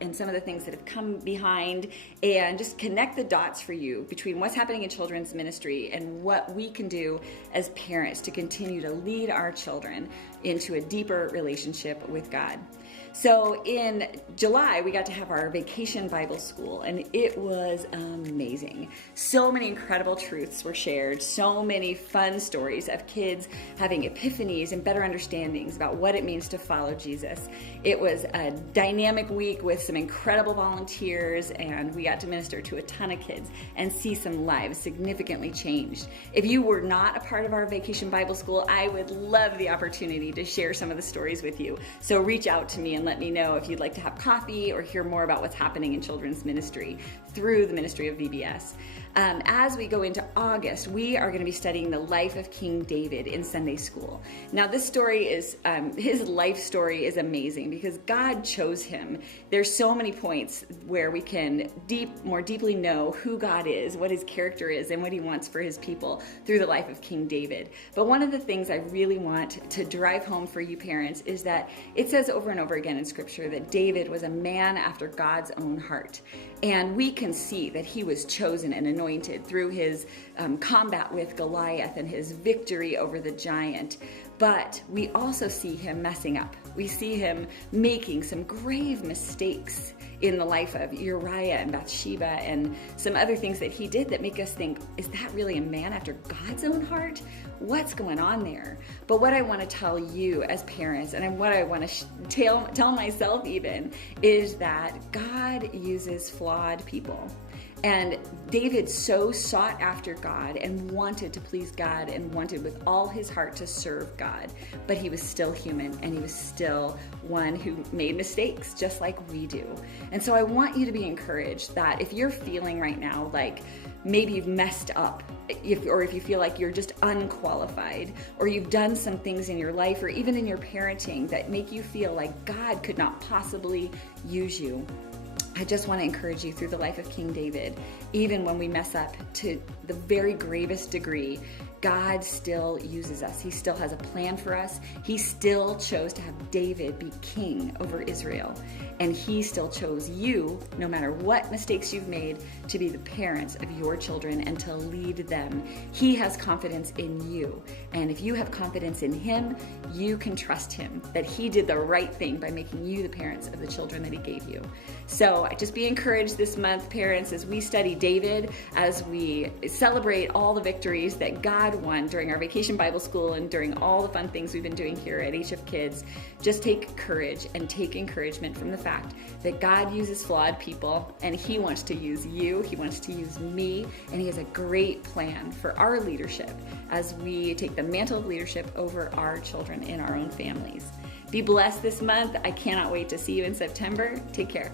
and some of the things that have come behind, and just connect the dots for you between what's happening in children's ministry and what we can do as parents to continue to lead our children into a deeper relationship with God. So in July, we got to have our Vacation Bible School, and it was amazing. So many incredible truths were shared, so many fun stories of kids having epiphanies and better understandings about what it means to follow Jesus. It was a dynamic week with some incredible volunteers, and we got to minister to a ton of kids and see some lives significantly changed. If you were not a part of our Vacation Bible School, I would love the opportunity to share some of the stories with you. So reach out to me and let me know if you'd like to have coffee or hear more about what's happening in children's ministry through the ministry of VBS. As we go into August, we are going to be studying the life of King David in Sunday school. Now, this story is, his life story is amazing because God chose him. There's so many points where we can more deeply know who God is, what his character is, and what he wants for his people through the life of King David. But one of the things I really want to drive home for you parents is that it says over and over again in Scripture that David was a man after God's own heart. And we can see that he was chosen and anointed through his combat with Goliath and his victory over the giant. But we also see him messing up. We see him making some grave mistakes in the life of Uriah and Bathsheba and some other things that he did that make us think, is that really a man after God's own heart? What's going on there? But what I want to tell you as parents, and what I want to tell myself even, is that God uses flawed people. And David so sought after God and wanted to please God and wanted with all his heart to serve God. But he was still human, and he was still one who made mistakes just like we do. And so I want you to be encouraged that if you're feeling right now like maybe you've messed up, or if you feel like you're just unqualified, or you've done some things in your life or even in your parenting that make you feel like God could not possibly use you, I just want to encourage you through the life of King David. Even when we mess up to the very gravest degree, God still uses us. He still has a plan for us. He still chose to have David be king over Israel. And he still chose you, no matter what mistakes you've made, to be the parents of your children and to lead them. He has confidence in you. And if you have confidence in him, you can trust him that he did the right thing by making you the parents of the children that he gave you. So just be encouraged this month, parents, as we study David, as we celebrate all the victories that God won during our Vacation Bible School and during all the fun things we've been doing here at HF Kids. Just take courage and take encouragement from the fact that God uses flawed people, and he wants to use you, he wants to use me, and he has a great plan for our leadership as we take the mantle of leadership over our children in our own families. Be blessed this month. I cannot wait to see you in September. Take care.